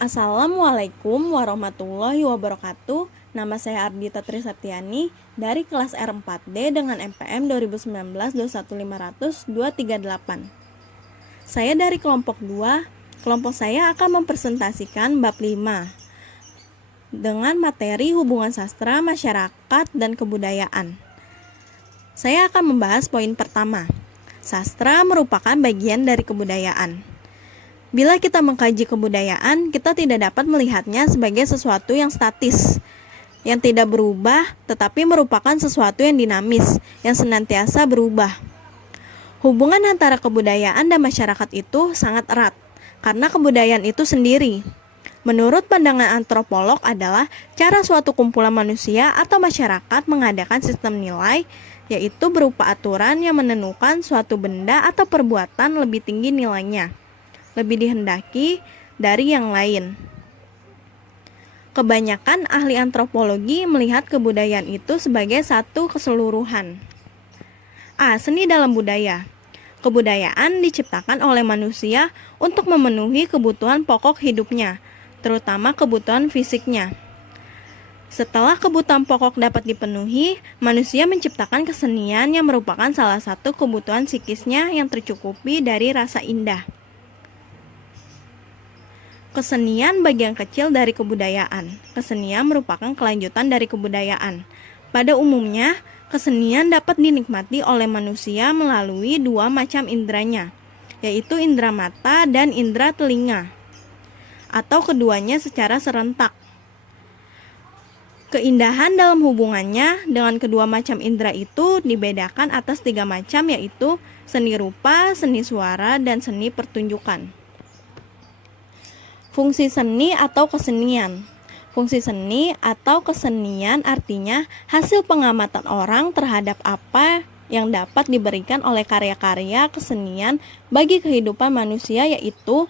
Assalamualaikum warahmatullahi wabarakatuh. Nama saya Ardita Triseptiani dari kelas R4D dengan MPM 2019-21500-238. Saya dari kelompok 2. Kelompok saya akan mempresentasikan bab 5 dengan materi hubungan sastra, masyarakat, dan kebudayaan. Saya akan membahas poin pertama. Sastra merupakan bagian dari kebudayaan. Bila kita mengkaji kebudayaan, kita tidak dapat melihatnya sebagai sesuatu yang statis, yang tidak berubah, tetapi merupakan sesuatu yang dinamis, yang senantiasa berubah. Hubungan antara kebudayaan dan masyarakat itu sangat erat, karena kebudayaan itu sendiri, menurut pandangan antropolog, adalah cara suatu kumpulan manusia atau masyarakat mengadakan sistem nilai, yaitu berupa aturan yang menentukan suatu benda atau perbuatan lebih tinggi nilainya, lebih dihendaki dari yang lain. Kebanyakan ahli antropologi melihat kebudayaan itu sebagai satu keseluruhan. Seni dalam budaya. Kebudayaan diciptakan oleh manusia untuk memenuhi kebutuhan pokok hidupnya, terutama kebutuhan fisiknya. Setelah kebutuhan pokok dapat dipenuhi, manusia menciptakan kesenian yang merupakan salah satu kebutuhan psikisnya yang tercukupi dari rasa indah. Kesenian bagian kecil dari kebudayaan. Kesenian merupakan kelanjutan dari kebudayaan. Pada umumnya, kesenian dapat dinikmati oleh manusia melalui dua macam indranya, yaitu indera mata dan indera telinga, atau keduanya secara serentak. Keindahan dalam hubungannya dengan kedua macam indera itu dibedakan atas tiga macam, yaitu seni rupa, seni suara, dan seni pertunjukan. Fungsi seni atau kesenian. Fungsi seni atau kesenian artinya hasil pengamatan orang terhadap apa yang dapat diberikan oleh karya-karya kesenian bagi kehidupan manusia, yaitu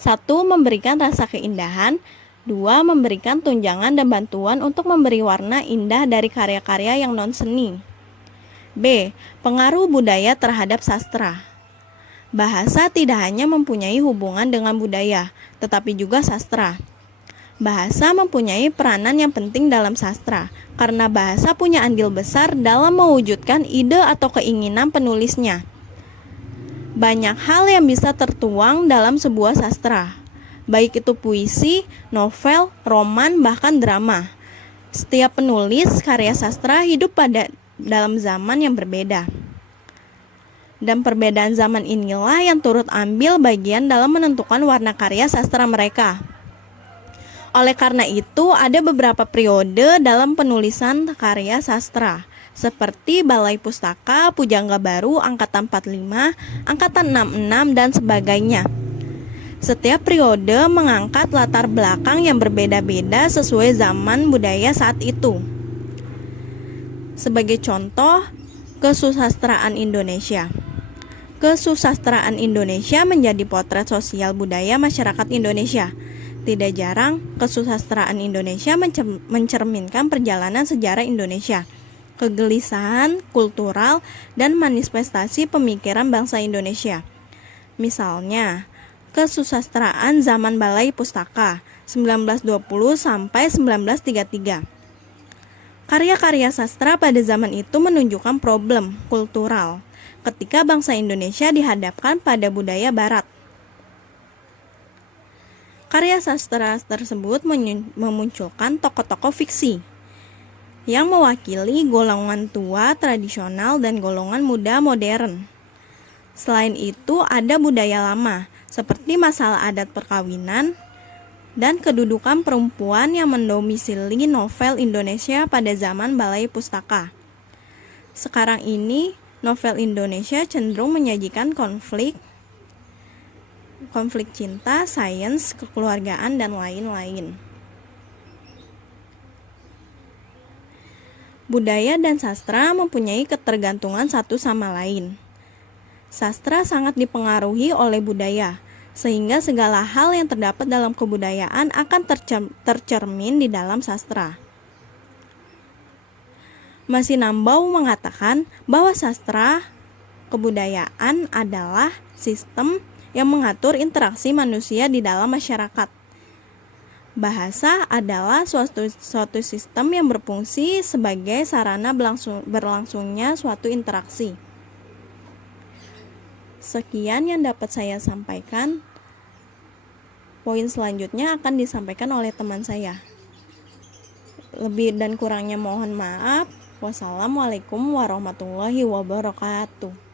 1. Memberikan rasa keindahan, 2. Memberikan tunjangan dan bantuan untuk memberi warna indah dari karya-karya yang non-seni. B. Pengaruh budaya terhadap sastra. Bahasa tidak hanya mempunyai hubungan dengan budaya, tetapi juga sastra. Bahasa mempunyai peranan yang penting dalam sastra, karena bahasa punya andil besar dalam mewujudkan ide atau keinginan penulisnya. Banyak hal yang bisa tertuang dalam sebuah sastra, baik itu puisi, novel, roman, bahkan drama. Setiap penulis karya sastra hidup dalam zaman yang berbeda. Dan perbedaan zaman inilah yang turut ambil bagian dalam menentukan warna karya sastra mereka. Oleh karena itu, ada beberapa periode dalam penulisan karya sastra, seperti Balai Pustaka, Pujangga Baru, Angkatan 45, Angkatan 66, dan sebagainya. Setiap periode mengangkat latar belakang yang berbeda-beda sesuai zaman budaya saat itu. Sebagai contoh, kesusastraan Indonesia. Kesusastraan Indonesia menjadi potret sosial budaya masyarakat Indonesia. Tidak jarang, kesusastraan Indonesia mencerminkan perjalanan sejarah Indonesia, kegelisahan kultural, dan manifestasi pemikiran bangsa Indonesia. Misalnya, kesusastraan zaman Balai Pustaka 1920 sampai 1933. Karya-karya sastra pada zaman itu menunjukkan problem kultural ketika bangsa Indonesia dihadapkan pada budaya barat. Karya sastra tersebut memunculkan tokoh-tokoh fiksi yang mewakili golongan tua tradisional dan golongan muda modern. Selain itu, ada budaya lama seperti masalah adat perkawinan dan kedudukan perempuan yang mendomisili novel Indonesia pada zaman Balai Pustaka. Sekarang ini, novel Indonesia cenderung menyajikan konflik cinta, sains, kekeluargaan, dan lain-lain. Budaya dan sastra mempunyai ketergantungan satu sama lain. Sastra sangat dipengaruhi oleh budaya, sehingga segala hal yang terdapat dalam kebudayaan akan tercermin di dalam sastra. Masinambau mengatakan bahwa sastra kebudayaan adalah sistem yang mengatur interaksi manusia di dalam masyarakat. Bahasa adalah suatu sistem yang berfungsi sebagai sarana berlangsungnya suatu interaksi. Sekian yang dapat saya sampaikan. Poin selanjutnya akan disampaikan oleh teman saya. Lebih dan kurangnya mohon maaf. Wassalamualaikum warahmatullahi wabarakatuh.